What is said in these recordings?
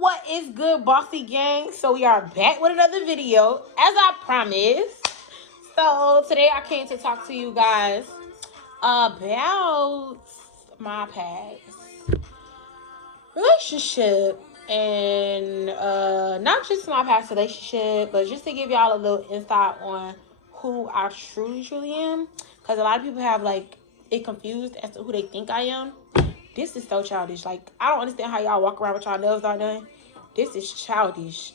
What is good, Bossy Gang? So we are back with another video, as I promised. So today I came to talk to you guys about my past relationship, and not just my past relationship, but just to give y'all a little insight on who I truly am, because a lot of people have like it confused as to who they think I am. This is so childish. Like, I don't understand how y'all walk around with y'all nails all done. This is childish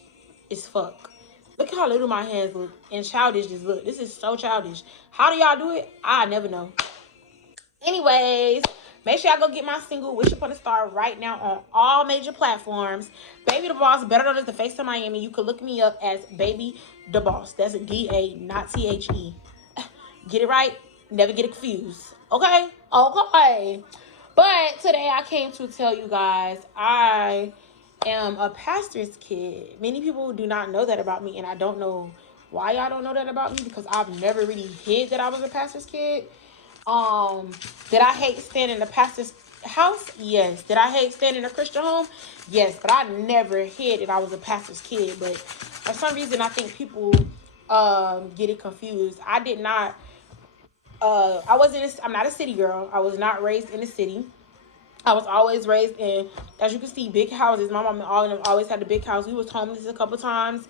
as fuck. Look how little my hands look and childish this look. This is so childish. How do y'all do it? I never know. Anyways, make sure y'all go get my single Wish Upon a Star right now on all major platforms. Baby the Boss, better known as the Face of Miami. You can look me up as Baby the Boss. That's a D-A, not T-H-E. Get it right. Never get it confused. Okay? Okay. But today I came to tell you guys I am a pastor's kid. Many people do not know that about me, and I don't know why y'all don't know that about me, because I've never really hid that I was a pastor's kid. Did I hate staying in the pastor's house? Yes. Did I hate staying in a Christian home? Yes. But I never hid that I was a pastor's kid. But for some reason, I think people get it confused. I did not. I'm not a city girl. I was not raised in the city. I was always raised in, as you can see, big houses. My mom and all of them always had a big house. We was homeless a couple times,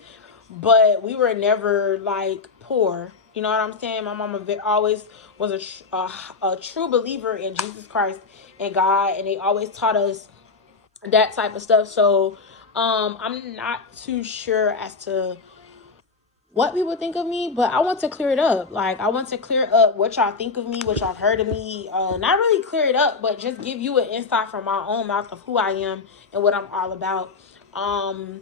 but we were never like poor. You know what I'm saying? My mama always was a true believer in Jesus Christ and God, and they always taught us that type of stuff. So I'm not too sure as to what people think of me, but I want to clear it up. Like, I want to clear up what y'all think of me, what y'all heard of me. Not really clear it up, but just give you an insight from my own mouth of who I am and what I'm all about. Coming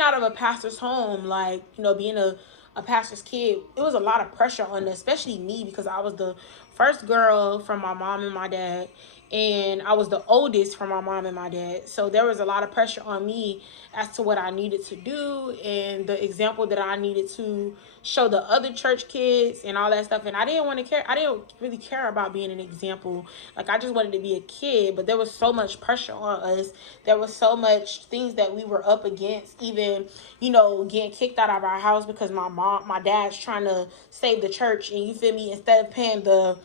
out of a pastor's home, like, being a pastor's kid, it was a lot of pressure on, especially me, because I was the first girl from my mom and my dad, and I was the oldest from my mom and my dad. So there was a lot of pressure on me as to what I needed to do and the example that I needed to show the other church kids and all that stuff. And I didn't want to care. I didn't really care about being an example. Like, I just wanted to be a kid, but there was so much pressure on us. There was so much things that we were up against, even, getting kicked out of our house because my dad's trying to save the church. And you feel me? Instead of paying the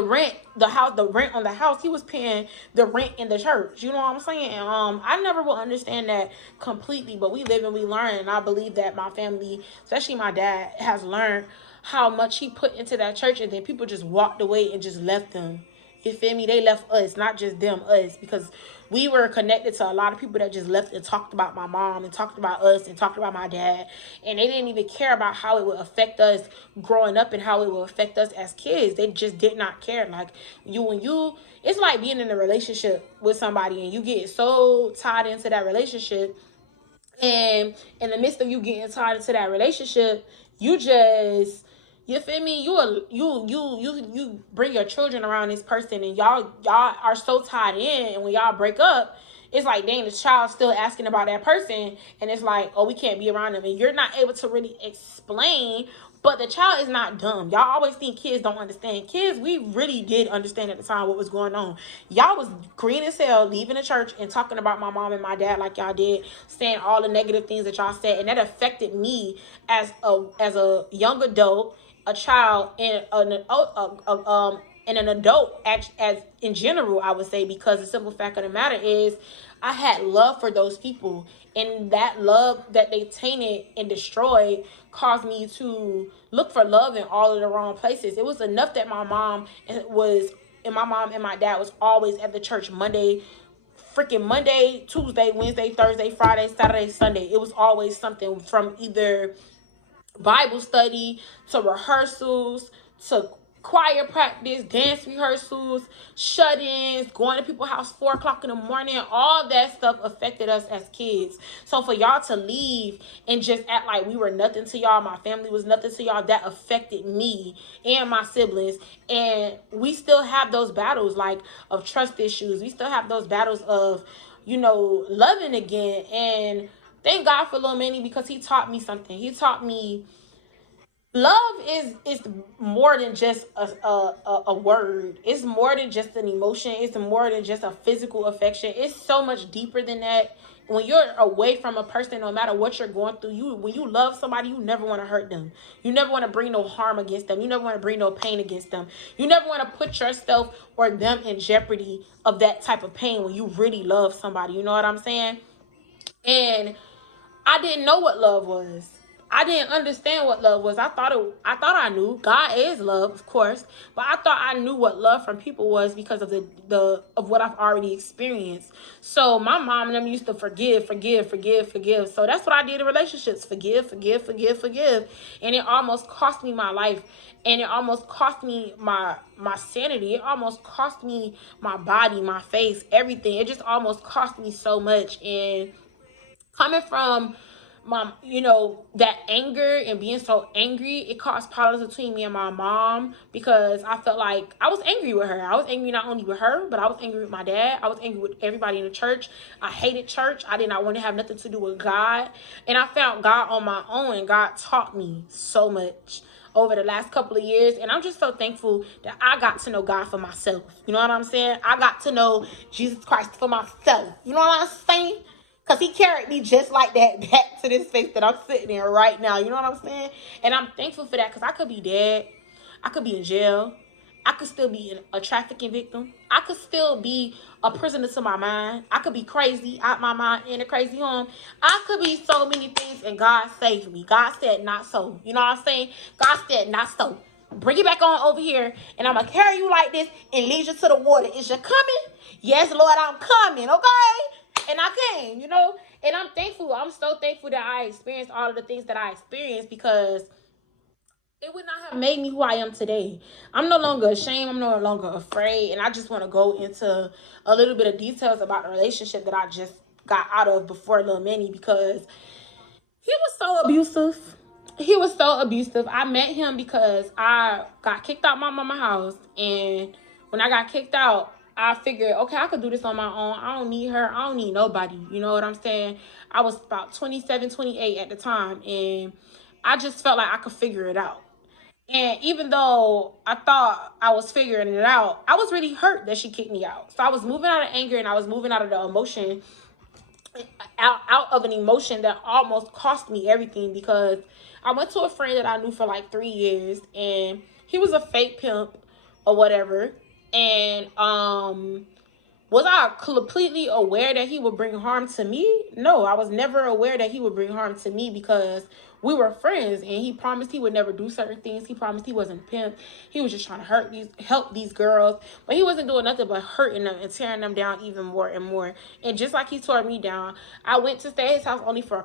rent, the rent on the house, he was paying the rent in the church. You know what I'm saying? I never will understand that completely, but we live and we learn. And I believe that my family, especially my dad, has learned how much he put into that church, and then people just walked away and just left them. You feel me? They left us, not just them, us, because we were connected to a lot of people that just left and talked about my mom and talked about us and talked about my dad. And they didn't even care about how it would affect us growing up and how it would affect us as kids. They just did not care. Like, it's like being in a relationship with somebody and you get so tied into that relationship. And in the midst of you getting tied into that relationship, you feel me? You bring your children around this person, and y'all are so tied in. And when y'all break up, it's like, dang, the child's still asking about that person, and it's like, oh, we can't be around them, and you're not able to really explain. But the child is not dumb. Y'all always think kids don't understand. Kids, we really did understand at the time what was going on. Y'all was green as hell leaving the church and talking about my mom and my dad like y'all did, saying all the negative things that y'all said, and that affected me as a young adult, a child, and an adult, as in general, I would say, because the simple fact of the matter is, I had love for those people, and that love that they tainted and destroyed caused me to look for love in all of the wrong places. It was enough that my mom and my dad was always at the church Monday, Tuesday, Wednesday, Thursday, Friday, Saturday, Sunday. It was always something, from either Bible study to rehearsals to choir practice, dance rehearsals, shut-ins, going to people's house 4 o'clock in the morning. All that stuff affected us as kids. So for y'all to leave and just act like we were nothing to y'all, my family was nothing to y'all, that affected me and my siblings. And we still have those battles, like, of trust issues. We still have those battles of, loving again. And thank God for Lil Manny, because he taught me something. He taught me Love is more than just a word. It's more than just an emotion. It's more than just a physical affection. It's so much deeper than that. When you're away from a person, no matter what you're going through, you when you love somebody, you never want to hurt them. You never want to bring no harm against them. You never want to bring no pain against them. You never want to put yourself or them in jeopardy of that type of pain when you really love somebody. You know what I'm saying? And I didn't know what love was. I didn't understand what love was. I thought I knew. God is love, of course, but I thought I knew what love from people was because of the of what I've already experienced. So my mom and them used to forgive, forgive, forgive, forgive. So that's what I did in relationships. Forgive, forgive, forgive, forgive. And it almost cost me my life. And it almost cost me my sanity. It almost cost me my body, my face, everything. It just almost cost me so much. And coming from my, that anger and being so angry, it caused problems between me and my mom because I felt like I was angry with her. I was angry not only with her, but I was angry with my dad. I was angry with everybody in the church. I hated church. I did not want to have nothing to do with God. And I found God on my own, and God taught me so much over the last couple of years. And I'm just so thankful that I got to know God for myself. You know what I'm saying? I got to know Jesus Christ for myself. You know what I'm saying? Because he carried me just like that back to this space that I'm sitting in right now. You know what I'm saying? And I'm thankful for that because I could be dead. I could be in jail. I could still be a trafficking victim. I could still be a prisoner to my mind. I could be crazy out my mind in a crazy home. I could be so many things, and God saved me. God said not so. You know what I'm saying? God said not so. Bring it back on over here, and I'm going to carry you like this and lead you to the water. Is you coming? Yes, Lord, I'm coming, okay? And I came, and I'm thankful. I'm so thankful that I experienced all of the things that I experienced because it would not have made me who I am today. I'm no longer ashamed. I'm no longer afraid. And I just want to go into a little bit of details about the relationship that I just got out of before Lil Manny because he was so abusive. He was so abusive. I met him because I got kicked out my mama's house. And when I got kicked out, I figured, okay, I could do this on my own. I don't need her. I don't need nobody. You know what I'm saying? I was about 27, 28 at the time. And I just felt like I could figure it out. And even though I thought I was figuring it out, I was really hurt that she kicked me out. So I was moving out of anger and I was moving out of the emotion, out of an emotion that almost cost me everything because I went to a friend that I knew for like 3 years and he was a fake pimp or whatever. And was I completely aware that he would bring harm to me? No, I was never aware that he would bring harm to me because we were friends and he promised he would never do certain things. He promised he wasn't a pimp. He was just trying to help these girls. But he wasn't doing nothing but hurting them and tearing them down even more and more. And just like he tore me down, I went to stay at his house only for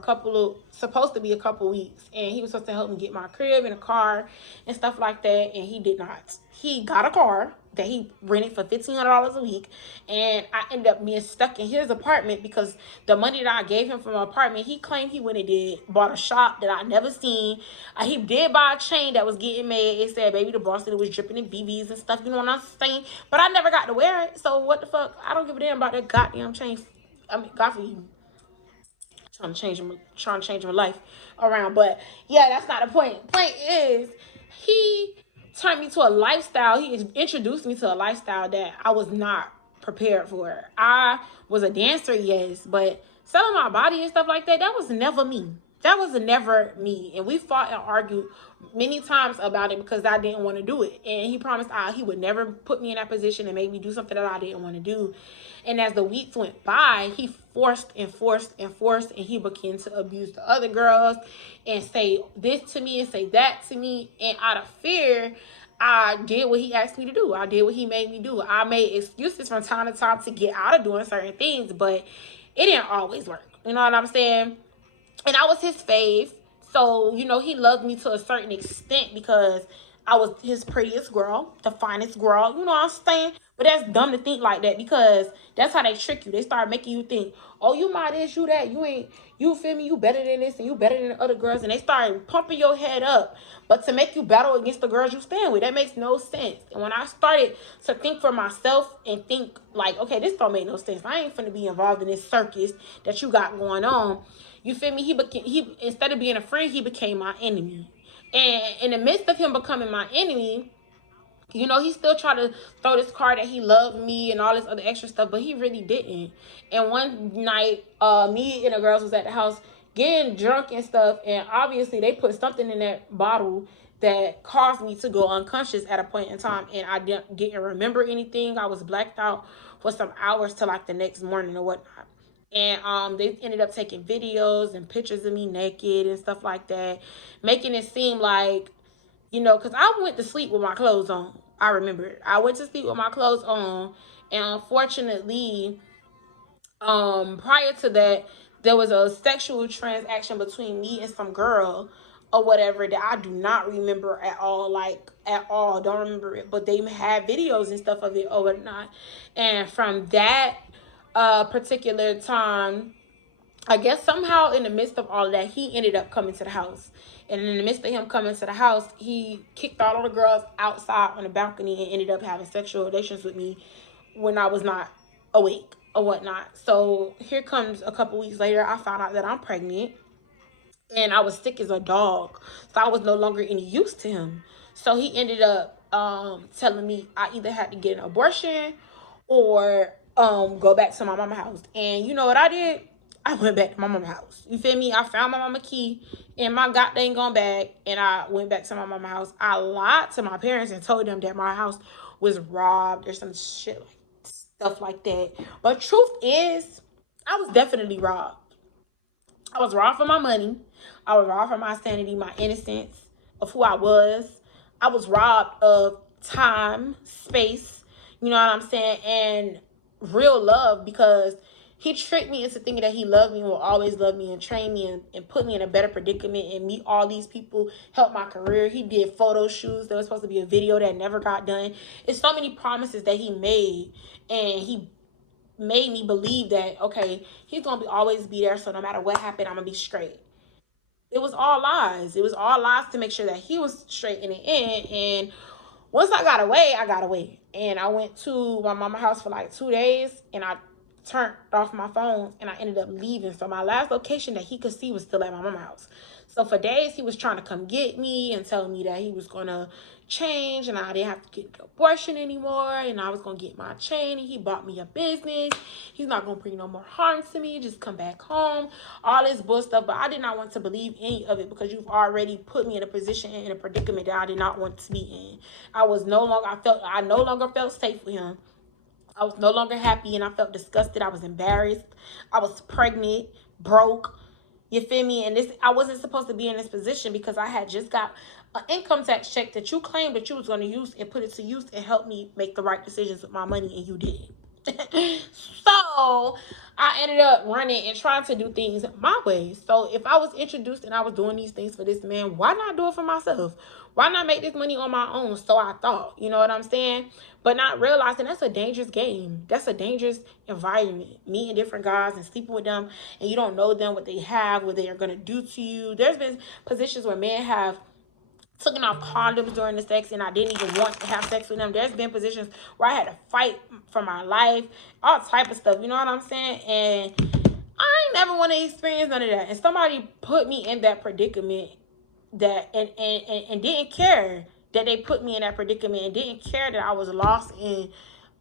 supposed to be a couple weeks. And he was supposed to help me get my crib and a car and stuff like that. And he did not. He got a car that he rented for $1,500 a week, and I ended up being stuck in his apartment because the money that I gave him for my apartment, he claimed he went and bought a shop that I never seen. He did buy a chain that was getting made. It said Baby the Boss, that it was dripping in BBs and stuff, you know what I'm saying? But I never got to wear it, so what the fuck? I don't give a damn about that goddamn chain. I mean, God for you. Trying to change my life around. But yeah, that's not the point. Point is, he turned me to a lifestyle. He introduced me to a lifestyle that I was not prepared for. I was a dancer, yes, but selling my body and stuff like that, that was never me. That was never me. And we fought and argued many times about it because I didn't want to do it. And he promised he would never put me in that position and make me do something that I didn't want to do. And as the weeks went by, he forced and forced and forced, and he began to abuse the other girls and say this to me and say that to me. And out of fear, I did what he asked me to do. I did what he made me do. I made excuses from time to time to get out of doing certain things, but it didn't always work. You know what I'm saying? And I was his fave. So, he loved me to a certain extent because I was his prettiest girl, the finest girl. You know what I'm saying? But that's dumb to think like that because that's how they trick you. They start making you think, oh, you my this, you that. You feel me? You better than this and you better than the other girls. And they start pumping your head up. But to make you battle against the girls you stand with, that makes no sense. And when I started to think for myself and think like, okay, this don't make no sense. I ain't finna be involved in this circus that you got going on. You feel me? He instead of being a friend, he became my enemy. And in the midst of him becoming my enemy, you know, he still tried to throw this card that he loved me and all this other extra stuff, but he really didn't. And one night, me and the girls was at the house getting drunk and stuff, and obviously they put something in that bottle that caused me to go unconscious at a point in time, and I didn't remember anything. I was blacked out for some hours till like the next morning or whatnot. And they ended up taking videos and pictures of me naked and stuff like that, making it seem like, you know, because I went to sleep with my clothes on. I remember it. I went to sleep with my clothes on, and unfortunately, prior to that, there was a sexual transaction between me and some girl or whatever that I do not remember at all, like at all. Don't remember it, but they had videos and stuff of it or whatnot. And from that particular time, I guess somehow in the midst of all of that, he ended up coming to the house. And in the midst of him coming to the house, he kicked all of the girls outside on the balcony and ended up having sexual relations with me when I was not awake or whatnot. So here comes a couple weeks later, I found out that I'm pregnant, and I was sick as a dog. So I was no longer any use to him. So he ended up telling me I either had to get an abortion or go back to my mama's house. And you know what I did? I went back to my mama's house. You feel me? I found my mama key in my goddamn gone bag, and I went back to my mama's house. I lied to my parents and told them that my house was robbed or some shit like stuff like that. But truth is, I was definitely robbed. I was robbed for my money. I was robbed for my sanity, my innocence of who I was. I was robbed of time, space, you know what I'm saying, and real love, because he tricked me into thinking that he loved me, will always love me and train me and put me in a better predicament and meet all these people, help my career. He did photo shoots. There was supposed to be a video that never got done. It's so many promises that he made, and he made me believe that, okay, he's gonna always be there, so no matter what happened, I'm gonna be straight. It was all lies. It was all lies to make sure that he was straight in the end. And once I got away, I got away. And I went to my mama's house for like 2 days, and I turned off my phone, and I ended up leaving. So my last location that he could see was still at my mama's house. So for days, he was trying to come get me and telling me that he was going to change and I didn't have to get an abortion anymore, and I was going to get my chain, and he bought me a business. He's not going to bring no more harm to me. Just come back home. All this bull stuff. But I did not want to believe any of it, because you've already put me in a position, in a predicament that I did not want to be in. I no longer felt safe with him. I was no longer happy, and I felt disgusted. I was embarrassed. I was pregnant, broke. You feel me? And this, I wasn't supposed to be in this position, because I had just got an income tax check that you claimed that you was going to use and put it to use and help me make the right decisions with my money, and you did. So I ended up running and trying to do things my way. So if I was introduced and I was doing these things for this man, why not do it for myself? Why not make this money on my own? So I thought, you know what I'm saying? But not realizing that's a dangerous game. That's a dangerous environment. Meeting different guys and sleeping with them, and you don't know them, what they have, what they are going to do to you. There's been positions where men have taking off condoms during the sex, and I didn't even want to have sex with them. There's been positions where I had to fight for my life, all type of stuff, you know what I'm saying? And I ain't never want to experience none of that. And somebody put me in that predicament, that and didn't care that they put me in that predicament, and didn't care that I was lost and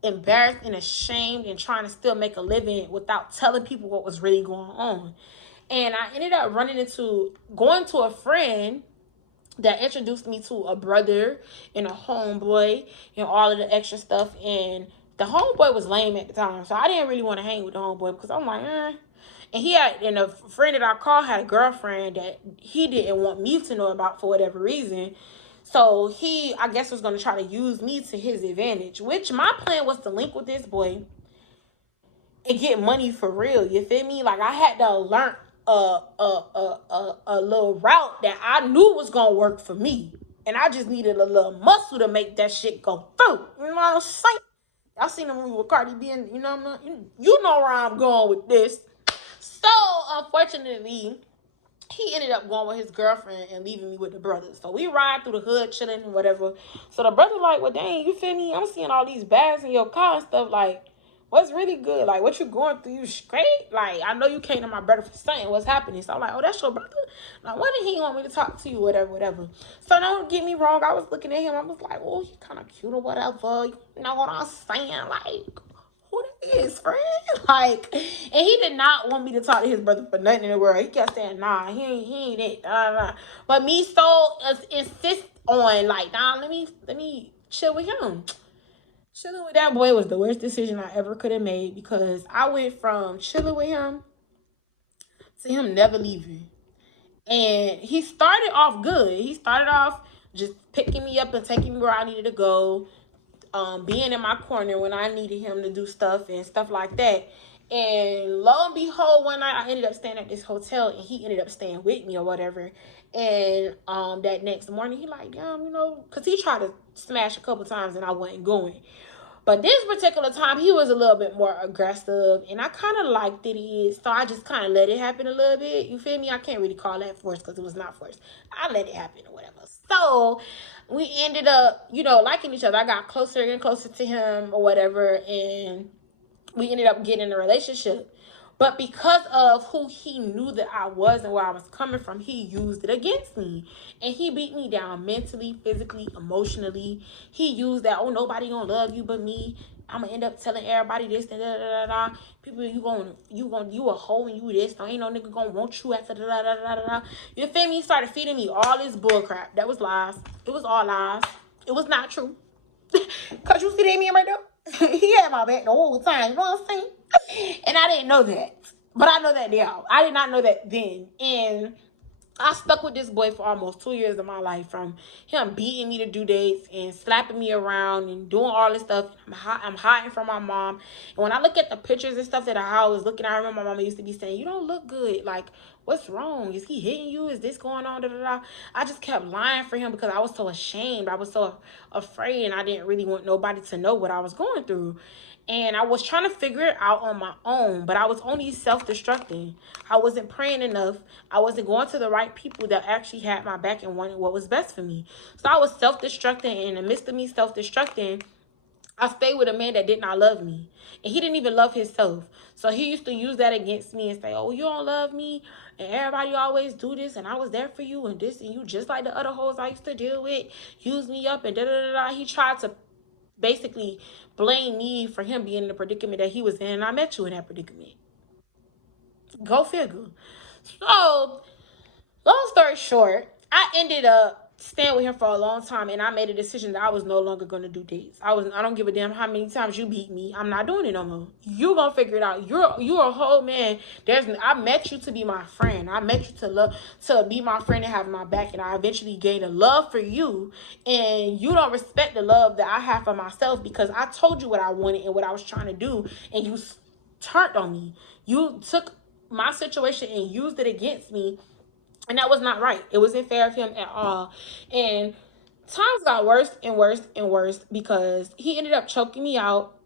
embarrassed and ashamed and trying to still make a living without telling people what was really going on. And I ended up going to a friend that introduced me to a brother and a homeboy and all of the extra stuff. And the homeboy was lame at the time, so I didn't really want to hang with the homeboy, because I'm like, and a friend that I called had a girlfriend that he didn't want me to know about for whatever reason. So he, I guess, was going to try to use me to his advantage, which my plan was to link with this boy and get money for real. You feel me? Like, I had to learn a little route that I knew was gonna work for me, and I just needed a little muscle to make that shit go through. You know what I'm saying? Y'all seen the movie with Cardi B, and you know you know where I'm going with this. So unfortunately, he ended up going with his girlfriend and leaving me with the brother. So we ride through the hood, chilling and whatever. So the brother like, well, dang, you feel me? I'm seeing all these bags in your car and stuff. Like, What's really good? Like, what you going through? You straight? Like, I know you came to my brother for something. What's happening? So I'm like, oh, that's your brother. Like, why did he want me to talk to you? Whatever, whatever. So don't get me wrong. I was looking at him. I was like, oh, he kind of cute or whatever. You know what I'm saying? Like, who that is, friend? Like, and he did not want me to talk to his brother for nothing in the world. He kept saying, nah, he ain't it. But me so insist on like, nah, let me chill with him. Chilling with that boy was the worst decision I ever could have made because I went from chilling with him to him never leaving. And he started off good. He started off just picking me up and taking me where I needed to go, being in my corner when I needed him to do stuff and stuff like that. And lo and behold, one night I ended up staying at this hotel and he ended up staying with me or whatever. And that next morning he like, damn, you know, because he tried to smash a couple times and I wasn't going. But this particular time, he was a little bit more aggressive, and I kind of liked it. So I just kind of let it happen a little bit. You feel me? I can't really call that forced because it was not forced. I let it happen or whatever. So we ended up, you know, liking each other. I got closer and closer to him or whatever, and we ended up getting in a relationship. But because of who he knew that I was and where I was coming from, he used it against me. And he beat me down mentally, physically, emotionally. He used that, oh, nobody gonna love you but me. I'm gonna end up telling everybody this and da da da da. People, you a hoe and you this. So ain't no nigga gonna want you after da da da da da. You feel me? He started feeding me all this bull crap. That was lies. It was all lies. It was not true. Cause you see that man right there? He had my back the whole time. You know what I'm saying? And I didn't know that. But I know that now. I did not know that then. And I stuck with this boy for almost 2 years of my life, from him beating me to due dates and slapping me around and doing all this stuff. I'm hiding from my mom. And when I look at the pictures and stuff that I was looking, I remember my mama used to be saying, you don't look good. Like, what's wrong? Is he hitting you? Is this going on? Da, da, da. I just kept lying for him because I was so ashamed. I was so afraid, and I didn't really want nobody to know what I was going through. And I was trying to figure it out on my own, but I was only self-destructing. I wasn't praying enough. I wasn't going to the right people that actually had my back and wanted what was best for me. So I was self-destructing, and in the midst of me self-destructing, I stayed with a man that did not love me. And he didn't even love himself. So he used to use that against me and say, oh, you don't love me, and everybody always do this, and I was there for you, and this, and you just like the other hoes I used to deal with, use me up, and da-da-da-da. He tried to basically blame me for him being in the predicament that he was in, and I met you in that predicament. Go figure. So, long story short, I ended up staying with him for a long time, and I made a decision that I was no longer gonna do dates. I don't give a damn how many times you beat me. I'm not doing it no more. You gonna figure it out. You're a whole man. I met you to be my friend. I met you to be my friend and have my back, and I eventually gained a love for you, and you don't respect the love that I have for myself because I told you what I wanted and what I was trying to do, and you turned on me. You took my situation and used it against me, and that was not right. It wasn't fair of him at all. And times got worse and worse and worse because he ended up choking me out,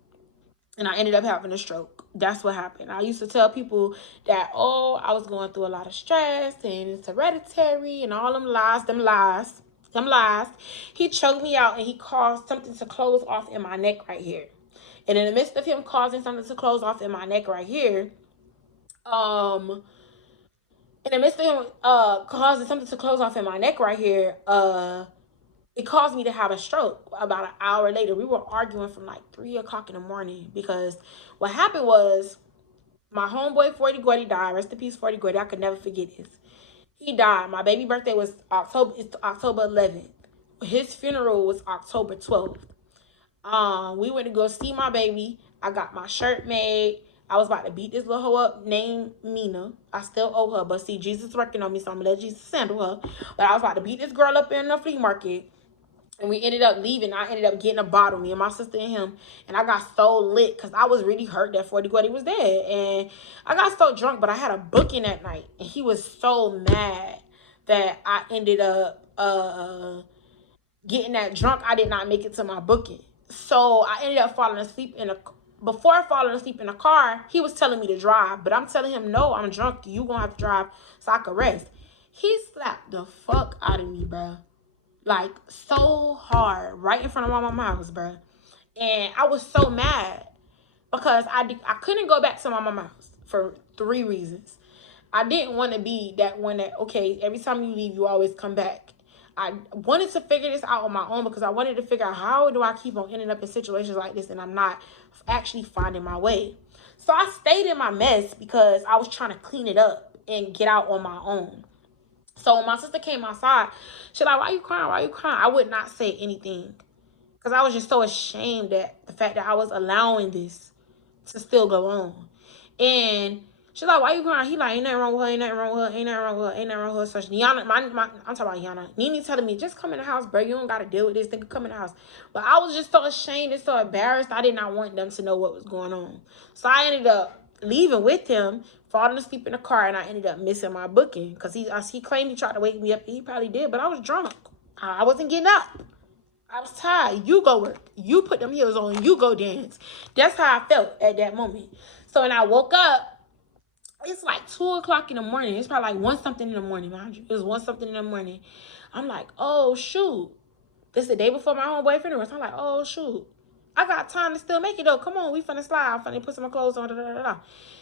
and I ended up having a stroke. That's what happened. I used to tell people that, oh, I was going through a lot of stress and it's hereditary and all them lies, them lies. He choked me out and he caused something to close off in my neck right here. And in the midst of him causing something to close off in my neck right here, um, in the midst of him causing something to close off in my neck right here, it caused me to have a stroke about an hour later. We were arguing from like 3 o'clock in the morning because what happened was my homeboy 40 Gordy died. Rest in peace, 40 Gordy. I could never forget this. He died. My baby birthday was October 11th. His funeral was October 12th. We went to go see my baby. I got my shirt made. I was about to beat this little hoe up named Mina. I still owe her, but see, Jesus working on me, so I'm gonna let Jesus handle her. But I was about to beat this girl up in the flea market. And we ended up leaving. I ended up getting a bottle, me and my sister and him. And I got so lit because I was really hurt that 40 Gordy was dead. And I got so drunk, but I had a booking that night. And he was so mad that I ended up getting that drunk. I did not make it to my booking. So I ended up falling asleep before falling asleep in the car, he was telling me to drive. But I'm telling him, no, I'm drunk. You gonna have to drive so I could rest. He slapped the fuck out of me, bro. Like, so hard, right in front of my mama's house, bro. And I was so mad. because I couldn't go back to my mama's house for 3 reasons. I didn't want to be that one that, okay, every time you leave, you always come back. I wanted to figure this out on my own because I wanted to figure out how do I keep on ending up in situations like this and I'm not actually finding my way. So I stayed in my mess because I was trying to clean it up and get out on my own. So when my sister came outside, she's like, why you crying? Why you crying? I would not say anything because I was just so ashamed at the fact that I was allowing this to still go on. And she's like, why you crying? He like, ain't nothing wrong with her, ain't nothing wrong with her, ain't nothing wrong with her, ain't nothing wrong with her. So Yana, I'm talking about Yana. Nene telling me, just come in the house, bro. You don't got to deal with this. Nigga, come in the house. But I was just so ashamed and so embarrassed. I did not want them to know what was going on. So I ended up leaving with him, falling asleep in the car, and I ended up missing my booking. Because he claimed he tried to wake me up. He probably did, but I was drunk. I wasn't getting up. I was tired. You go work. You put them heels on. You go dance. That's how I felt at that moment. So when I woke up, it's like 2 o'clock in the morning. It's probably like 1 something in the morning, mind you. It was 1 something in the morning. I'm like, oh, shoot. This is the day before my homeboy funeral. So I'm like, oh, shoot. I got time to still make it, though. Come on, we finna slide. I'm finna put some clothes on. Da, da, da, da.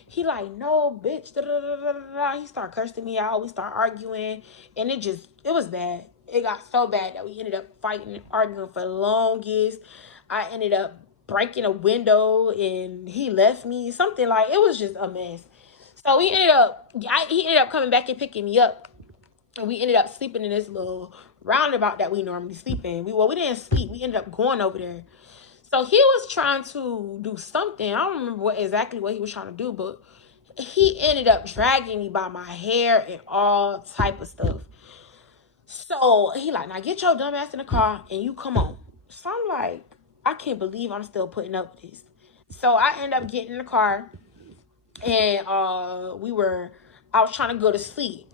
He like, no, bitch. Da, da, da, da, da, da. He start cursing me out. We start arguing. And it was bad. It got so bad that we ended up fighting and arguing for the longest. I ended up breaking a window and he left me. Something like, it was just a mess. So he ended up coming back and picking me up. And we ended up sleeping in this little roundabout that we normally sleep in. We didn't sleep. We ended up going over there. So he was trying to do something. I don't remember exactly what he was trying to do, but he ended up dragging me by my hair and all type of stuff. So he like, now get your dumb ass in the car and you come on. So I'm like, I can't believe I'm still putting up with this. So I end up getting in the car and I was trying to go to sleep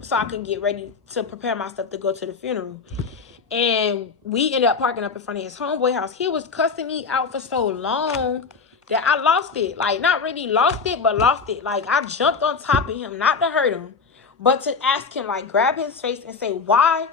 so I can get ready to prepare myself to go to the funeral. And we ended up parking up in front of his homeboy house. He was cussing me out for so long that I lost it. Like, not really lost it, but lost it. Like, I jumped on top of him, not to hurt him, but to ask him, like, grab his face and say, why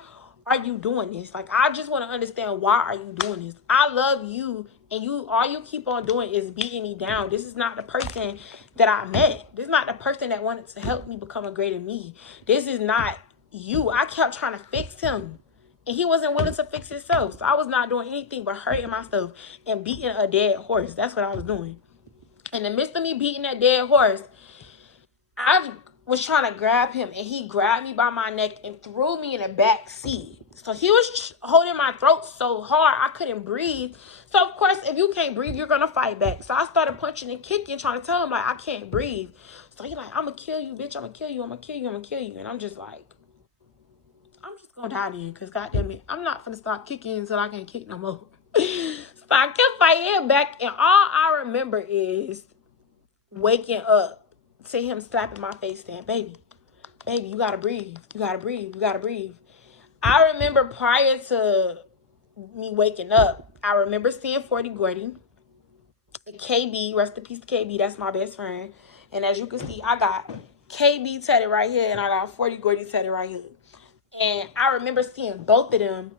are you doing this? Like, I just want to understand, why are you doing this? I love you, and all you keep on doing is beating me down. This is not the person that I met. This is not the person that wanted to help me become a greater me. This is not you. I kept trying to fix him, and he wasn't willing to fix himself. So I was not doing anything but hurting myself and beating a dead horse. That's what I was doing. In the midst of me beating that dead horse, I was trying to grab him, and he grabbed me by my neck and threw me in the back seat. So he was holding my throat so hard I couldn't breathe. So of course, if you can't breathe, you're gonna fight back. So I started punching and kicking, trying to tell him, like, I can't breathe. So he like, I'm gonna kill you, bitch. I'm gonna kill you. I'm gonna kill you. I'm gonna kill you. And I'm just like, I'm just gonna die then, because goddamn it, I'm not gonna stop kicking until I can't kick no more. So I kept fighting back, and all I remember is waking up to him slapping my face saying, baby, you gotta breathe. You gotta breathe. You gotta breathe. I remember prior to me waking up, I remember seeing 40 Gordy, KB, rest in peace to KB, that's my best friend. And as you can see, I got KB tatted right here, and I got 40 Gordy tatted right here. And I remember seeing both of them,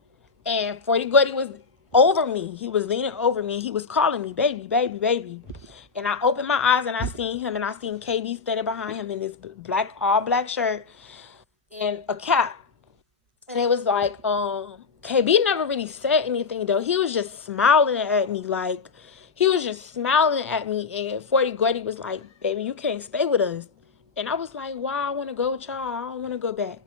and 40 Gordy was over me. He was leaning over me, and he was calling me, baby, baby, baby. And I opened my eyes, and I seen him, and I seen KB standing behind him in this all black shirt and a cap. And it was like, KB never really said anything, though. He was just smiling at me, like, he was just smiling at me. And 40 Gordy was like, baby, you can't stay with us. And I was like, why? I want to go with y'all. I don't want to go back.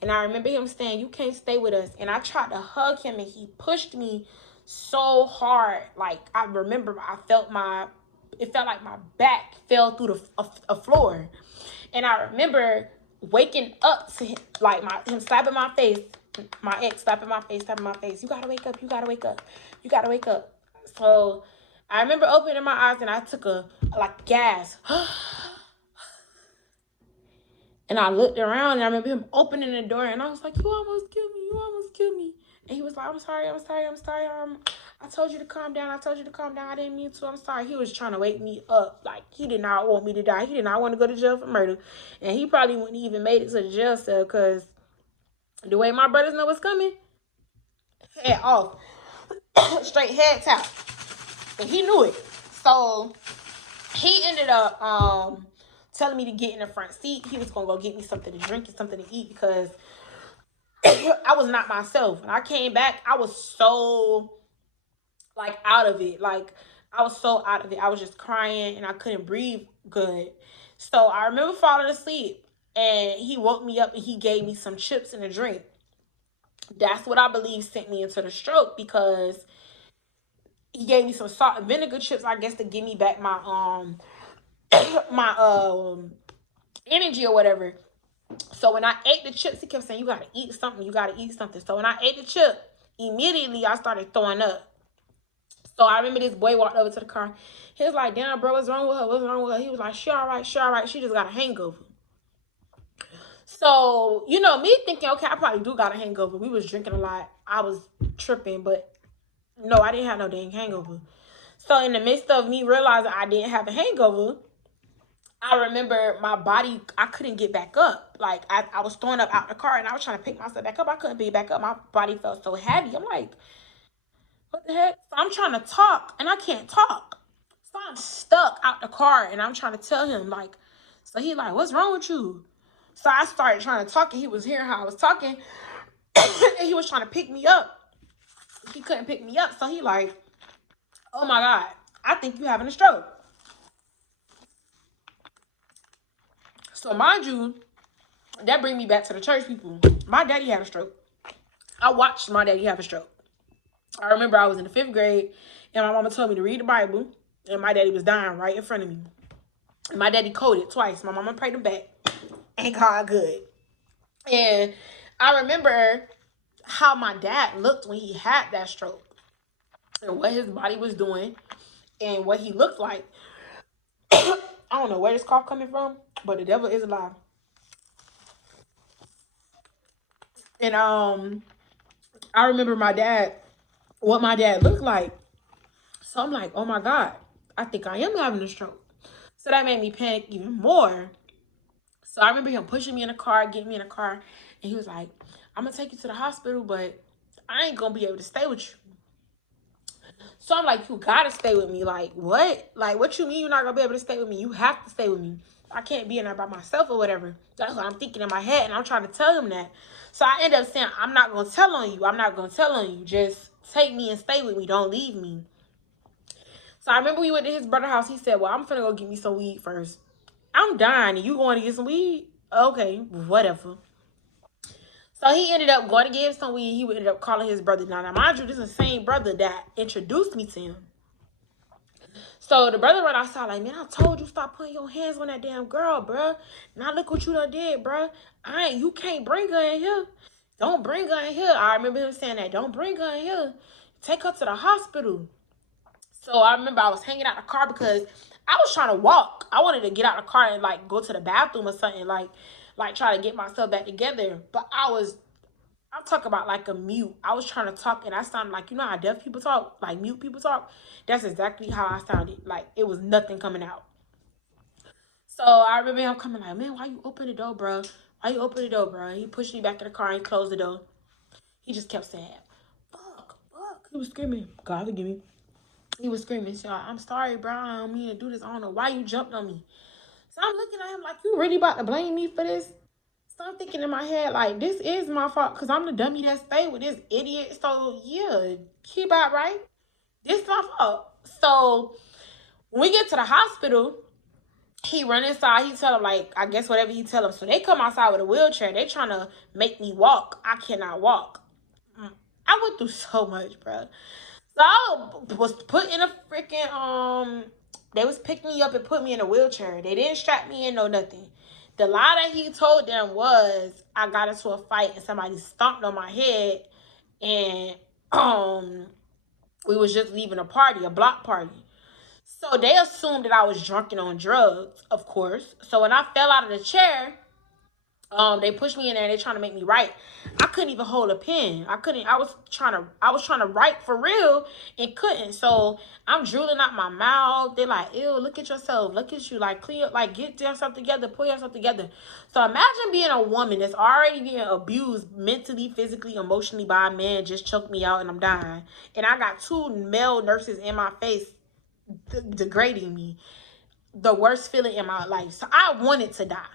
And I remember him saying, you can't stay with us. And I tried to hug him, and he pushed me so hard. Like, I remember it felt like my back fell through the floor. And I remember waking up to him, like him slapping my face, my ex slapping my face. You gotta wake up, you gotta wake up, you gotta wake up. So I remember opening my eyes, and I took a gas. And I looked around, and I remember him opening the door, and I was like, you almost killed me, you almost killed me. And he was like, I'm sorry. I told you to calm down. I didn't mean to. I'm sorry. He was trying to wake me up. Like, he did not want me to die. He did not want to go to jail for murder. And he probably wouldn't even made it to the jail cell, because the way my brothers know what's coming, head off. Straight head tap. And he knew it. So he ended up telling me to get in the front seat. He was gonna go get me something to drink and something to eat because I was not myself. When I came back, I was so like out of it. Like I was so out of it. I was just crying and I couldn't breathe good. So I remember falling asleep and he woke me up and he gave me some chips and a drink. That's what I believe sent me into the stroke because he gave me some salt and vinegar chips, I guess, to give me back my my energy or whatever. So when I ate the chips, he kept saying, "You gotta eat something. You gotta eat something." So when I ate the chip, immediately I started throwing up. So I remember this boy walked over to the car. He was like, "Damn, bro, what's wrong with her? What's wrong with her?" He was like, "She all right, she all right. She just got a hangover." So, you know, me thinking, okay, I probably do got a hangover. We was drinking a lot. I was tripping, but no, I didn't have no dang hangover. So in the midst of me realizing I didn't have a hangover, I remember my body, I couldn't get back up. Like, I was throwing up out the car and I was trying to pick myself back up. I couldn't pick back up. My body felt so heavy. I'm like, what the heck? So I'm trying to talk and I can't talk. So I'm stuck out the car and I'm trying to tell him, like, so he like, what's wrong with you? So I started trying to talk and he was hearing how I was talking and he was trying to pick me up. He couldn't pick me up. So he like, oh my God, I think you're having a stroke. So mind you, that bring me back to the church people. My daddy had a stroke. I watched my daddy have a stroke. I remember I was in the 5th grade and my mama told me to read the Bible and my daddy was dying right in front of me. And my daddy coded twice. My mama prayed him back and God good. And I remember how my dad looked when he had that stroke and what his body was doing and what he looked like. I don't know where this cough coming from, but the devil is alive. And I remember what my dad looked like. So I'm like, oh my God, I think I am having a stroke. So that made me panic even more. So I remember him pushing me in a car, getting me in a car, and he was like, I'm gonna take you to the hospital, but I ain't gonna be able to stay with you. So I'm like, you gotta stay with me. Like, what? Like, what you mean you're not gonna be able to stay with me? You have to stay with me. I can't be in there by myself or whatever. That's what I'm thinking in my head, and I'm trying to tell him that. So I end up saying, I'm not gonna tell on you. I'm not gonna tell on you. Just take me and stay with me. Don't leave me. So I remember we went to his brother's house. He said, well, I'm finna go get me some weed first. I'm dying. And you going to get some weed? Okay, whatever. So he ended up going to get him some weed. He ended up calling his brother. Now, mind you, this is the same brother that introduced me to him. So the brother went outside like, man, I told you stop putting your hands on that damn girl, bruh. Now look what you done did, bruh. You can't bring her in here. Don't bring her in here. I remember him saying that. Don't bring her in here. Take her to the hospital. So I remember I was hanging out the car because I was trying to walk. I wanted to get out the car and like go to the bathroom or something, like try to get myself back together. But I'm talking about like a mute. I was trying to talk and I sounded like, you know how deaf people talk, like mute people talk? That's exactly how I sounded. Like it was nothing coming out. So I remember him coming like, man, why you open the door, bro? Why you open the door, bro? He pushed me back in the car and closed the door. He just kept saying, fuck. He was screaming, God forgive me. He was screaming, so I'm sorry, bro. I don't mean to do this. I don't know why you jumped on me. So I'm looking at him like, you really about to blame me for this? So I'm thinking in my head, like, this is my fault because I'm the dummy that stayed with this idiot. So, yeah, he about right. This is my fault. So when we get to the hospital, he run inside. He tell him, like, I guess whatever he tell him. So they come outside with a wheelchair. They trying to make me walk. I cannot walk. I went through so much, bro. So I was put in a freaking, they was picking me up and put me in a wheelchair. They didn't strap me in, no nothing. The lie that he told them was I got into a fight and somebody stomped on my head and we was just leaving a party, a block party. So they assumed that I was drunk and on drugs, of course. So when I fell out of the chair, they pushed me in there and they trying to make me write. I couldn't even hold a pen. I was trying to write for real and couldn't. So I'm drooling out my mouth. They're like, ew, look at yourself. Look at you. Like, clean up, like, get yourself together, pull yourself together. So imagine being a woman that's already being abused mentally, physically, emotionally by a man, just choked me out and I'm dying. And I got 2 male nurses in my face degrading me, the worst feeling in my life. So I wanted to die.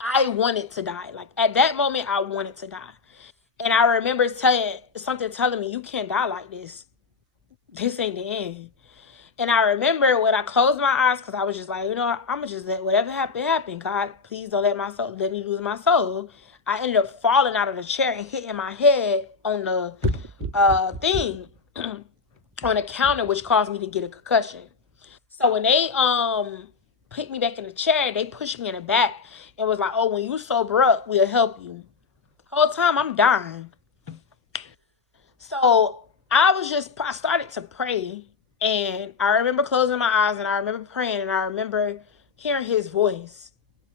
I wanted to die. Like at that moment, I wanted to die. And I remember telling me, you can't die like this. This ain't the end. And I remember when I closed my eyes, because I was just like, I'm gonna just let whatever happen happen. God, please don't let me lose my soul. I ended up falling out of the chair and hitting my head on the thing on the counter, which caused me to get a concussion. So when they put me back in the chair, they pushed me in the back and was like, "Oh, when you sober up, we'll help you." Whole time I'm dying. So I started to pray, and I remember closing my eyes, and I remember praying, and I remember hearing his voice.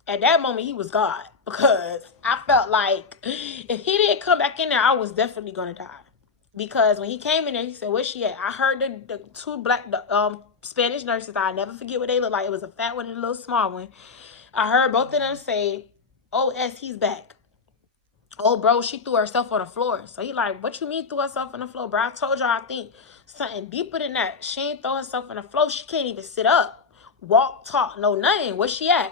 At that moment, he was God, because I felt like if he didn't come back in there, I was definitely gonna die. Because when he came in there, he said, "Where's she at?" I heard the two Spanish nurses. I'll never forget what they looked like. It was a fat one and a little small one. I heard both of them say, "Oh, S, he's back." Oh, bro, she threw herself on the floor. So he like, "What you mean threw herself on the floor, bro? I told y'all I think something deeper than that. She ain't throw herself on the floor. She can't even sit up, walk, talk, no nothing. Where she at?"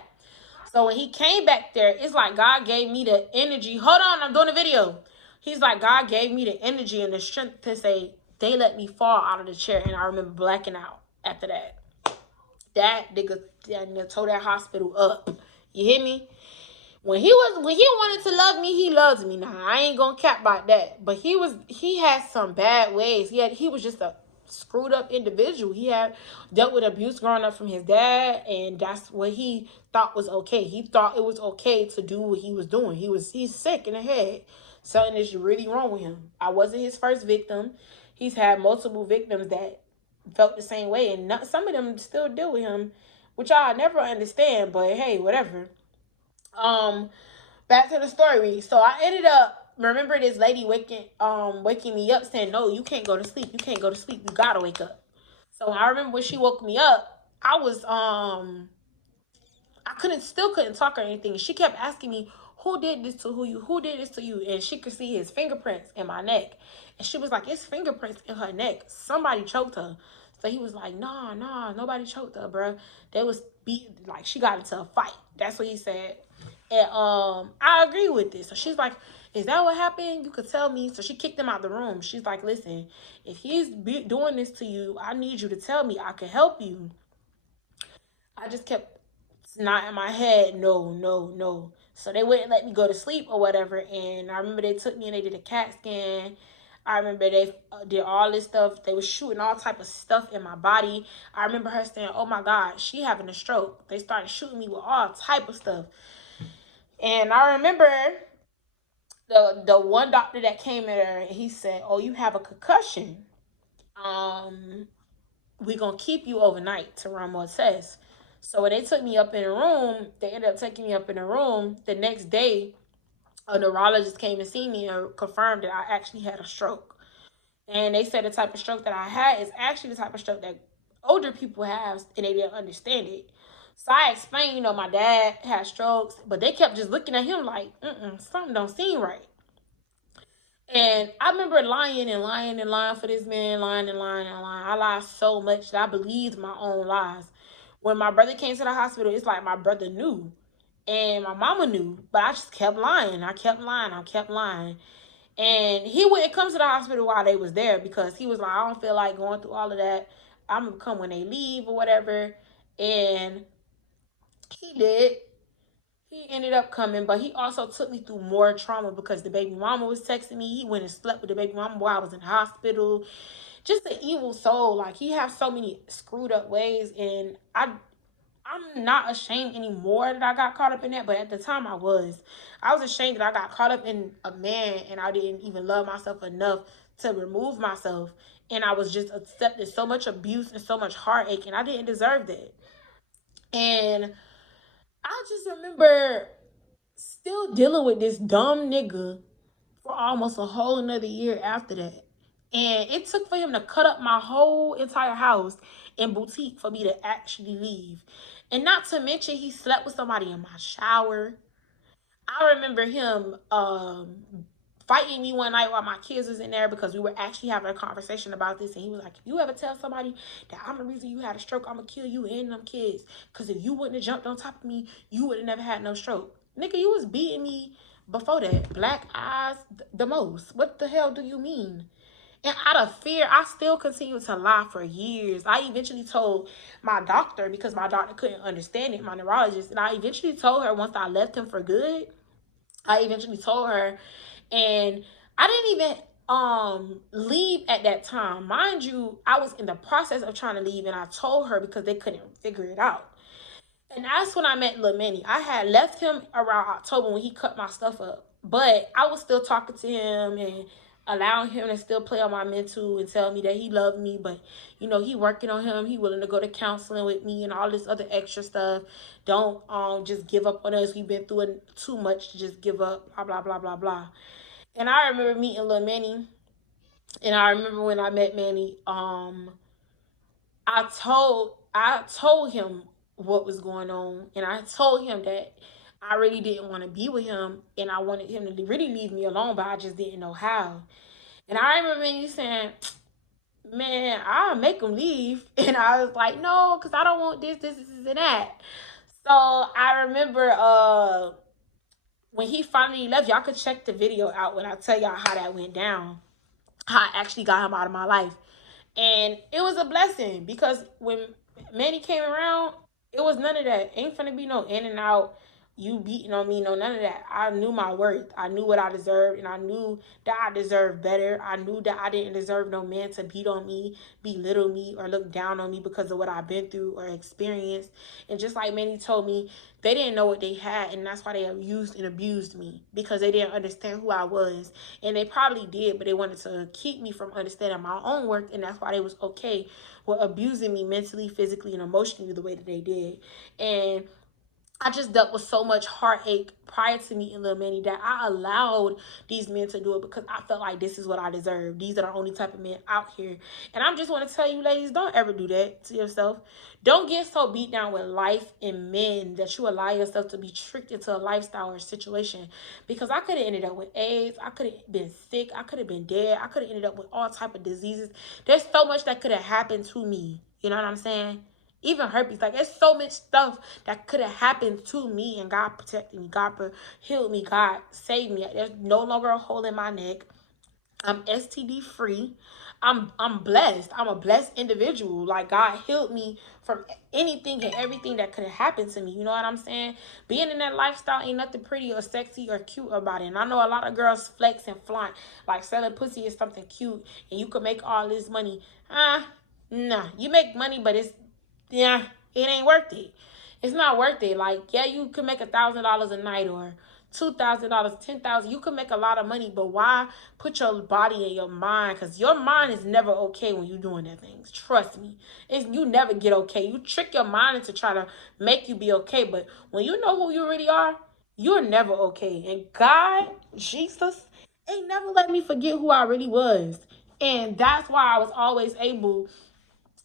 So when he came back there, it's like God gave me the energy. Hold on, I'm doing a video. He's like, God gave me the energy and the strength to say, they let me fall out of the chair. And I remember blacking out after that. That nigga tore that hospital up. You hear me? When he wanted to love me, he loves me. Now I ain't gonna cap about that. But he had some bad ways. He was just a screwed up individual. He had dealt with abuse growing up from his dad, and that's what he thought was okay. He thought it was okay to do what he was doing. He's sick in the head. Something is really wrong with him. I wasn't his first victim. He's had multiple victims that felt the same way, and some of them still deal with him, which I never understand. But hey, whatever. Um, Back to the story. So I ended up remember this lady waking me up saying, "No, you can't go to sleep. You can't go to sleep. You gotta wake up." So I remember when she woke me up, I couldn't talk or anything. She kept asking me, who did this to you? And she could see his fingerprints in my neck. And she was like, "It's fingerprints in her neck. Somebody choked her." So he was like, "Nah, nobody choked her, bro. They was beat, like she got into a fight." That's what he said. And I agree with this. So she's like, "Is that what happened? You could tell me." So she kicked him out the room. She's like, "Listen, if he's doing this to you, I need you to tell me. I can help you." I just kept nodding my head, "No, no, no." So they wouldn't let me go to sleep or whatever. And I remember they took me and they did a CAT scan. I remember they did all this stuff. They were shooting all type of stuff in my body. I remember her saying, "Oh my God, she having a stroke." They started shooting me with all type of stuff. And I remember the one doctor that came in there, he said, "Oh, you have a concussion. Um, we're gonna keep you overnight to run more tests." So when they took me up in a room, they ended up taking me up in a room. The next day, a neurologist came and see me and confirmed that I actually had a stroke. And they said the type of stroke that I had is actually the type of stroke that older people have, and they didn't understand it. So I explained, my dad had strokes, but they kept just looking at him like, something don't seem right. And I remember lying and lying and lying for this man, lying and lying and lying. I lied so much that I believed my own lies. When my brother came to the hospital, it's like my brother knew and my mama knew, but I just kept lying. I kept lying. I kept lying. And he wouldn't come to the hospital while they was there because he was like, "I don't feel like going through all of that. I'm gonna come when they leave or whatever." And he did. He ended up coming, but he also took me through more trauma because the baby mama was texting me. He went and slept with the baby mama while I was in the hospital. Just an evil soul. Like he has so many screwed up ways, and I'm not ashamed anymore that I got caught up in that, but at the time I was. I was ashamed that I got caught up in a man and I didn't even love myself enough to remove myself. And I was just accepting so much abuse and so much heartache, and I didn't deserve that. And I just remember still dealing with this dumb nigga for almost a whole another year after that. And it took for him to cut up my whole entire house and boutique for me to actually leave. And not to mention, he slept with somebody in my shower. I remember him fighting me one night while my kids was in there because we were actually having a conversation about this. And he was like, if you ever tell somebody that I'm the reason you had a stroke, I'm going to kill you and them kids. Because if you wouldn't have jumped on top of me, you would have never had no stroke. Nigga, you was beating me before that. Black eyes the most. What the hell do you mean? And out of fear, I still continued to lie for years. I eventually told my doctor, because my doctor couldn't understand it, my neurologist, and I eventually told her once I left him for good. I eventually told her, and I didn't even leave at that time. Mind you, I was in the process of trying to leave, and I told her because they couldn't figure it out. And that's when I met Lil Manny. I had left him around October when he cut my stuff up. But I was still talking to him and allowing him to still play on my mental and tell me that he loved me. But, you know, he working on him. He willing to go to counseling with me and all this other extra stuff. Don't just give up on us. We've been through it too much to just give up. Blah, blah, blah, blah, blah. And I remember meeting Lil Manny. And I remember when I met Manny, I told him what was going on, and I told him that I really didn't want to be with him, and I wanted him to really leave me alone, but I just didn't know how. And I remember you saying, "Man, I'll make him leave," and I was like, "No, because I don't want this, and that." So I remember when he finally left, y'all could check the video out when I tell y'all how that went down, how I actually got him out of my life. And it was a blessing because when Manny came around, it was none of that. Ain't finna be no in and out, you beating on me, no, none of that. I knew my worth. I knew what I deserved, and I knew that I deserved better. I knew that I didn't deserve no man to beat on me, belittle me, or look down on me because of what I've been through or experienced. And just like Manny told me, they didn't know what they had, and that's why they used and abused me because they didn't understand who I was. And they probably did, but they wanted to keep me from understanding my own worth, and that's why they was okay with abusing me mentally, physically, and emotionally the way that they did. And I just dealt with so much heartache prior to meeting Lil Manny that I allowed these men to do it because I felt like this is what I deserve. These are the only type of men out here. And I just want to tell you, ladies, don't ever do that to yourself. Don't get so beat down with life and men that you allow yourself to be tricked into a lifestyle or situation. Because I could have ended up with AIDS. I could have been sick. I could have been dead. I could have ended up with all type of diseases. There's so much that could have happened to me. You know what I'm saying? Even herpes, like there's so much stuff that could have happened to me, and God protected me, God healed me, God saved me. There's no longer a hole in my neck. I'm STD free. I'm blessed. I'm a blessed individual. Like God healed me from anything and everything that could have happened to me. You know what I'm saying? Being in that lifestyle ain't nothing pretty or sexy or cute about it. And I know a lot of girls flex and flaunt like selling pussy is something cute and you could make all this money. Nah. You make money, but yeah, it ain't worth it. It's not worth it. Like, yeah, you could make $1,000 a night or $2,000, 10,000. You can make a lot of money, but why put your body and your mind? Because your mind is never okay when you're doing that things. Trust me, you never get okay. You trick your mind into trying to make you be okay, but when you know who you really are, you're never okay. And God, Jesus, ain't never let me forget who I really was. And that's why I was always able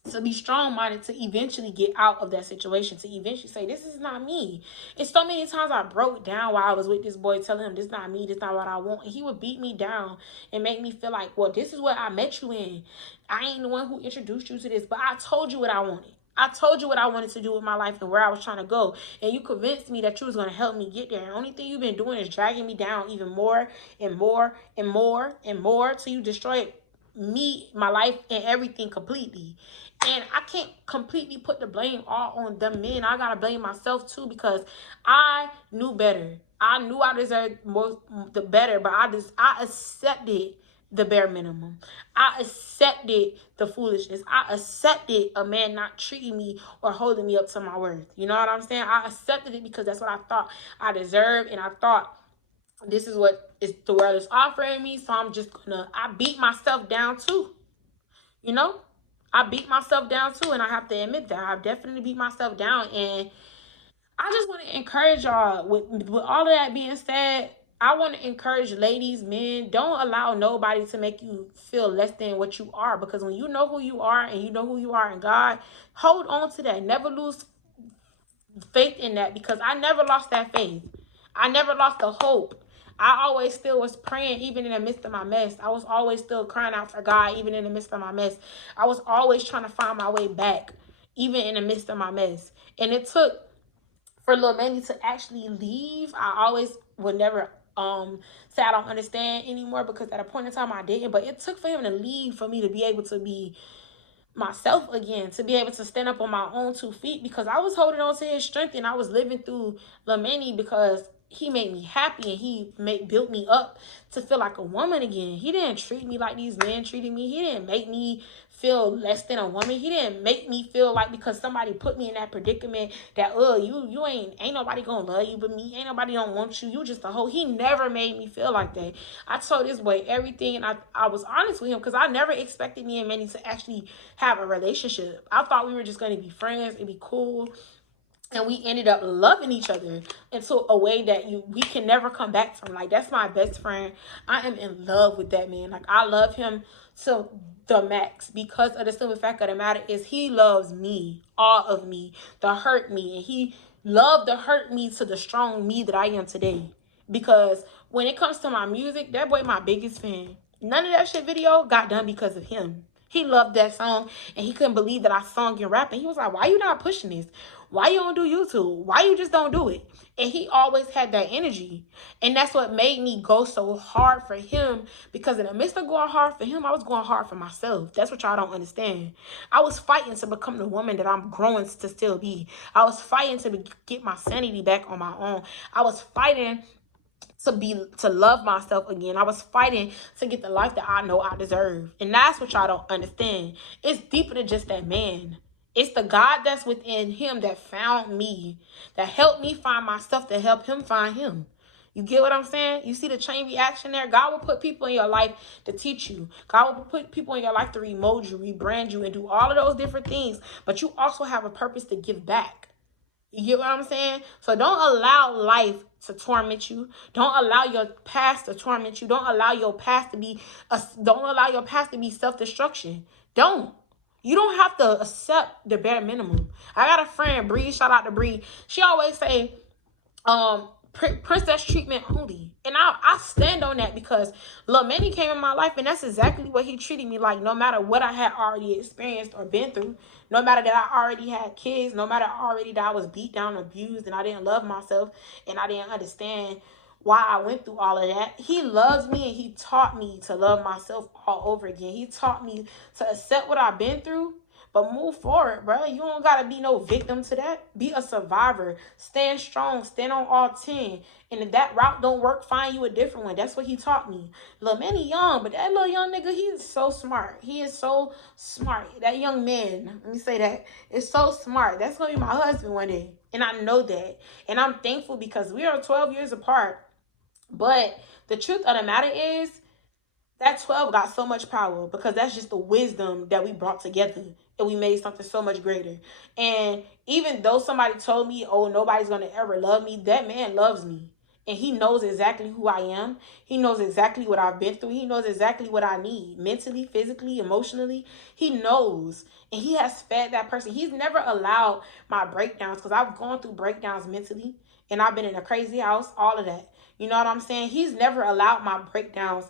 to be strong minded to eventually get out of that situation, to eventually say, this is not me. And so many times I broke down while I was with this boy, telling him, this is not me, this is not what I want. And he would beat me down and make me feel like, well, this is what I met you in. I ain't the one who introduced you to this, but I told you what I wanted. I told you what I wanted to do with my life and where I was trying to go. And you convinced me that you was going to help me get there. And the only thing you've been doing is dragging me down even more and more and more and more till you destroy me, my life, and everything completely. And I can't completely put the blame all on them men. I gotta blame myself too because I knew better. I knew I deserved the better, but I accepted the bare minimum. I accepted the foolishness. I accepted a man not treating me or holding me up to my worth. You know what I'm saying? I accepted it because that's what I thought I deserved, and I thought this is what the world is offering me. So I'm just I beat myself down too. You know, I beat myself down too, and I have to admit that I've definitely beat myself down. And I just want to encourage y'all with all of that being said. I want to encourage ladies, men, don't allow nobody to make you feel less than what you are, because when you know who you are and you know who you are in God, hold on to that. Never lose faith in that, because I never lost that faith. I never lost the hope. I always still was praying even in the midst of my mess. I was always still crying out for God even in the midst of my mess. I was always trying to find my way back even in the midst of my mess. And it took for Lil Manny to actually leave. I always would never say I don't understand anymore, because at a point in time I didn't. But it took for him to leave for me to be able to be myself again, to be able to stand up on my own 2 feet, because I was holding on to his strength and I was living through Lil Manny because he made me happy and he built me up to feel like a woman again. He didn't treat me like these men treated me. He didn't make me feel less than a woman. He didn't make me feel like because somebody put me in that predicament that you ain't nobody gonna love you but me. Ain't nobody don't want you. You just a hoe. He never made me feel like that. I told this boy everything, and I was honest with him because I never expected me and Manny to actually have a relationship. I thought we were just gonna be friends and be cool. And we ended up loving each other into a way that we can never come back from. Like, that's my best friend. I am in love with that man. Like, I love him to the max, because of the simple fact of the matter is he loves me, all of me, the hurt me, and he loved to hurt me to the strong me that I am today. Because when it comes to my music, that boy my biggest fan. None of that shit video got done because of him. He loved that song and he couldn't believe that I sung and rap. And he was like, why you not pushing this? Why you don't do YouTube? Why you just don't do it? And he always had that energy. And that's what made me go so hard for him, because in the midst of going hard for him, I was going hard for myself. That's what y'all don't understand. I was fighting to become the woman that I'm growing to still be. I was fighting to get my sanity back on my own. I was fighting to love myself again. I was fighting to get the life that I know I deserve. And that's what y'all don't understand. It's deeper than just that man. It's the God that's within him that found me, that helped me find myself, to help him find him. You get what I'm saying? You see the chain reaction there? God will put people in your life to teach you. God will put people in your life to remold you, rebrand you, and do all of those different things. But you also have a purpose to give back. You get what I'm saying? So don't allow life to torment you. Don't allow your past to torment you. Don't allow your past to be self-destruction. Don't. You don't have to accept the bare minimum. I got a friend, Bree, shout out to Bree. She always say, princess treatment only. And I stand on that, because Lil Manny came in my life and that's exactly what he treated me like, no matter what I had already experienced or been through, no matter that I already had kids, no matter already that I was beat down, abused, and I didn't love myself and I didn't understand why I went through all of that. He loves me and he taught me to love myself all over again. He taught me to accept what I've been through, but move forward, bro. You don't gotta be no victim to that. Be a survivor. Stand strong. Stand on all 10. And if that route don't work, find you a different one. That's what he taught me. Lil Manny young, but that little young nigga, he is so smart. He is so smart. That young man, let me say that, is so smart. That's gonna be my husband one day. And I know that. And I'm thankful because we are 12 years apart. But the truth of the matter is, that 12 got so much power because that's just the wisdom that we brought together and we made something so much greater. And even though somebody told me, oh, nobody's going to ever love me, that man loves me. And he knows exactly who I am. He knows exactly what I've been through. He knows exactly what I need mentally, physically, emotionally. He knows. And he has fed that person. He's never allowed my breakdowns, because I've gone through breakdowns mentally and I've been in a crazy house, all of that. You know what I'm saying? He's never allowed my breakdowns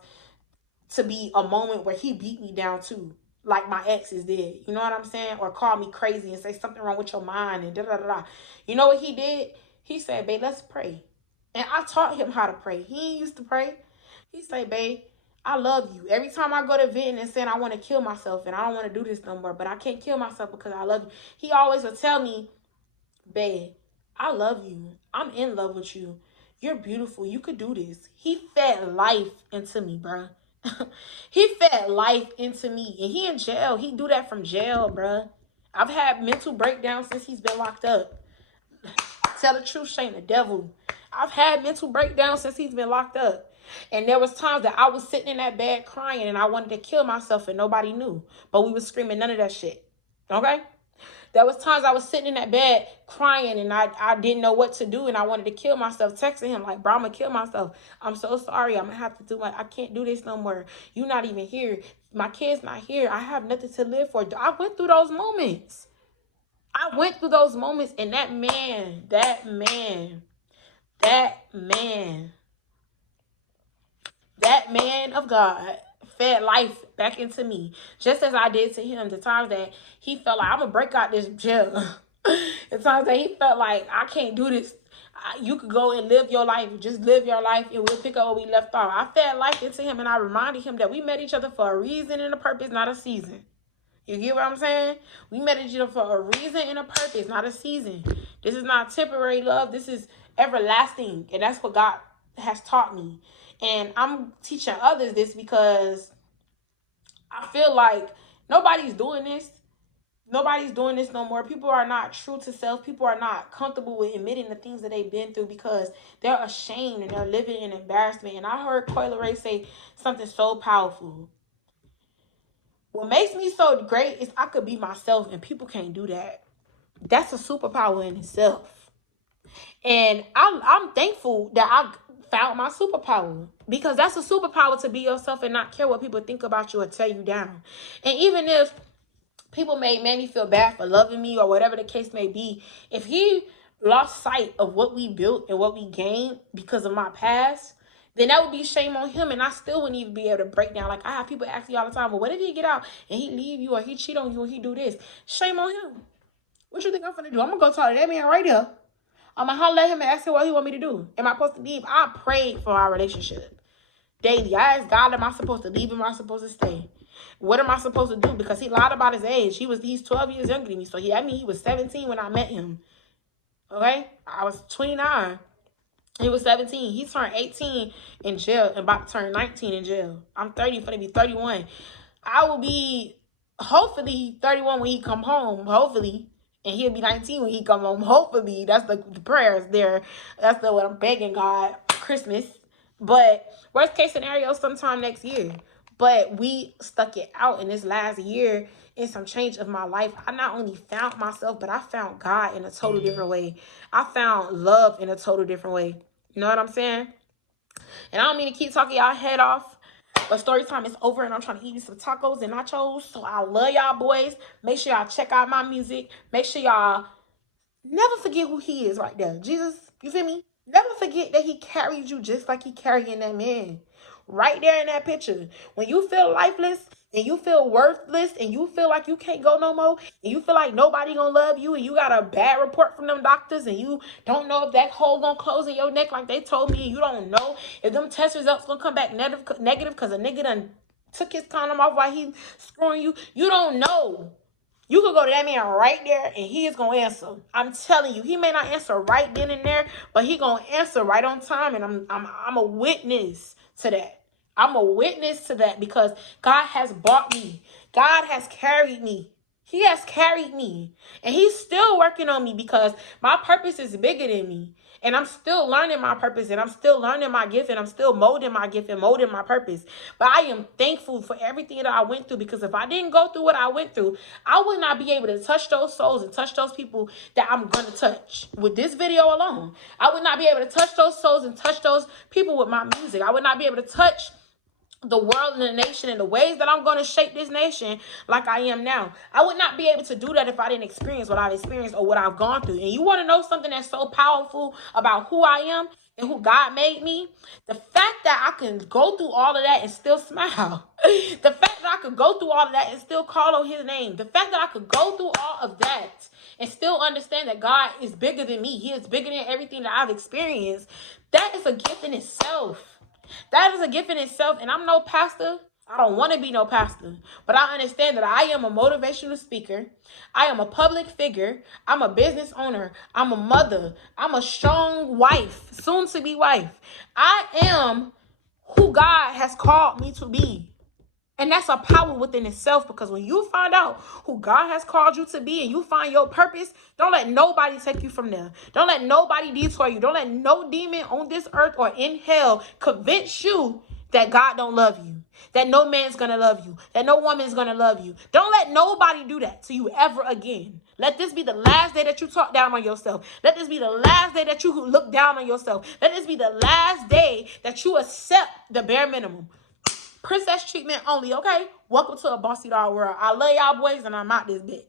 to be a moment where he beat me down too, like my exes did. You know what I'm saying? Or call me crazy and say something wrong with your mind and da da da da. You know what he did? He said, babe, let's pray. And I taught him how to pray. He ain't used to pray. He said, babe, I love you. Every time I go to vent and saying I want to kill myself and I don't want to do this no more, but I can't kill myself because I love you, he always would tell me, babe, I love you. I'm in love with you. You're beautiful. You could do this. He fed life into me, bruh. He fed life into me. And he in jail. He do that from jail, bruh. I've had mental breakdowns since he's been locked up. Tell the truth, shame the devil. I've had mental breakdowns since he's been locked up. And there was times that I was sitting in that bed crying and I wanted to kill myself and nobody knew. But we was screaming none of that shit. Okay? There was times I was sitting in that bed crying and I didn't know what to do and I wanted to kill myself, texting him like, bro, I'm going to kill myself. I'm so sorry. I'm going to have to do I can't do this no more. You're not even here. My kid's not here. I have nothing to live for. I went through those moments. And that man that man of God fed life back into me, just as I did to him. The times that he felt like, I'm gonna break out this jail. The times that he felt like, I can't do this. You could go and live your life. Just live your life, and we'll pick up where we left off. I fed life into him, and I reminded him that we met each other for a reason and a purpose, not a season. You get what I'm saying? We met each other for a reason and a purpose, not a season. This is not temporary love. This is everlasting. And that's what God has taught me. And I'm teaching others this because I feel like nobody's doing this. Nobody's doing this no more. People are not true to self. People are not comfortable with admitting the things that they've been through because they're ashamed and they're living in embarrassment. And I heard Coi Leray say something so powerful. What makes me so great is I could be myself, and people can't do that. That's a superpower in itself. And I'm thankful that I found my superpower, because that's a superpower, to be yourself and not care what people think about you or tear you down. And even if people made Manny feel bad for loving me or whatever the case may be, if he lost sight of what we built and what we gained because of my past, then that would be shame on him, and I still wouldn't even be able to break down. Like, I have people ask me all the time, well, what if he get out and he leave you, or he cheat on you, or he do this? Shame on him. What you think I'm finna do? I'm gonna go talk to that man right here. I'm gonna holler at him and ask him what he want me to do. Am I supposed to leave? I prayed for our relationship daily. I asked God, am I supposed to leave? Am I supposed to stay? What am I supposed to do? Because he lied about his age. He's 12 years younger than me. So he was 17 when I met him. Okay? I was 29. He was 17. He turned 18 in jail and about to turn 19 in jail. I'm 30, finna be 31. I will be hopefully 31 when he come home. Hopefully. And he'll be 19 when he come home. Hopefully. That's the prayers there. That's what I'm begging God. Christmas. But worst case scenario, sometime next year. But we stuck it out in this last year in some change of my life. I not only found myself, but I found God in a total different way. I found love in a total different way. You know what I'm saying? And I don't mean to keep talking y'all head off, but story time is over, and I'm trying to eat me some tacos and nachos. So I love y'all boys. Make sure y'all check out my music. Make sure y'all never forget who he is right there. Jesus, you feel me? Never forget that he carried you just like he carrying that man. Right there in that picture. When you feel lifeless and you feel worthless and you feel like you can't go no more and you feel like nobody gonna love you and you got a bad report from them doctors and you don't know if that hole gonna close in your neck like they told me, and you don't know if them test results gonna come back negative because a nigga done took his condom off while he screwing you. You don't know. You could go to that man right there and he is going to answer. I'm telling you, he may not answer right then and there, but he going to answer right on time. And I'm a witness to that. I'm a witness to that because God has bought me. God has carried me. He has carried me. And he's still working on me because my purpose is bigger than me. And I'm still learning my purpose, and I'm still learning my gift, and I'm still molding my gift and molding my purpose. But I am thankful for everything that I went through, because if I didn't go through what I went through, I would not be able to touch those souls and touch those people that I'm going to touch with this video alone. I would not be able to touch those souls and touch those people with my music. I would not be able to touch the world and the nation in the ways that I'm going to shape this nation like I am now. I would not be able to do that if I didn't experience what I've experienced or what I've gone through. And you want to know something that's so powerful about who I am and who God made me? The fact that I can go through all of that and still smile. The fact that I could go through all of that and still call on his name. The fact that I could go through all of that and still understand that God is bigger than me. He is bigger than everything that I've experienced. That is a gift in itself. That is a gift in itself. And I'm no pastor. I don't want to be no pastor. But I understand that I am a motivational speaker. I am a public figure. I'm a business owner. I'm a mother. I'm a strong wife, soon to be wife. I am who God has called me to be. And that's a power within itself, because when you find out who God has called you to be and you find your purpose, don't let nobody take you from there. Don't let nobody detour you. Don't let no demon on this earth or in hell convince you that God don't love you, that no man's going to love you, that no woman's going to love you. Don't let nobody do that to you ever again. Let this be the last day that you talk down on yourself. Let this be the last day that you look down on yourself. Let this be the last day that you accept the bare minimum. Princess treatment only, okay? Welcome to a bossy doll world. I love y'all boys, and I'm out this bitch.